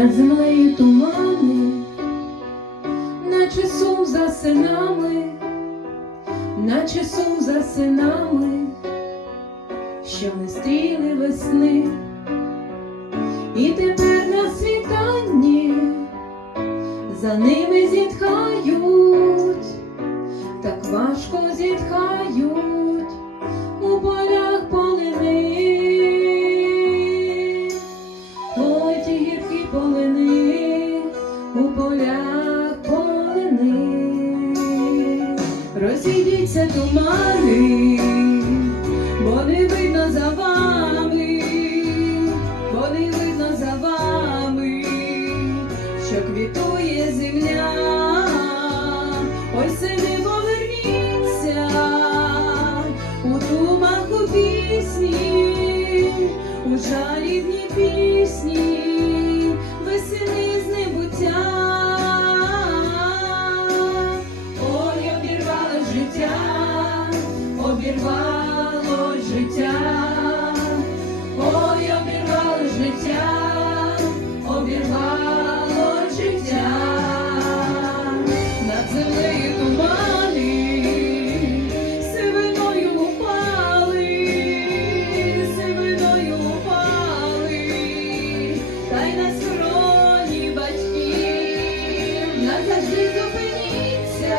над землею тумани, наче сум за синами, наче сум за синами, що не стріли весни, і тепер на світанні за ними зітхають, у полях полини, розійдіться тумани, бо не видно за вами, бо не видно за вами, що квітує земля, ой, сини, поверніться у думах у пісні, у жалібній пісні, обірвало життя, ой, обірвало життя, обірвало життя, над землею тумани, сивиною упали, сивиною упали, та й на скроні батьків назавжди зупиніться,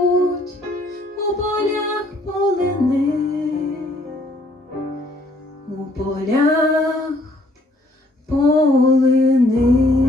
полини.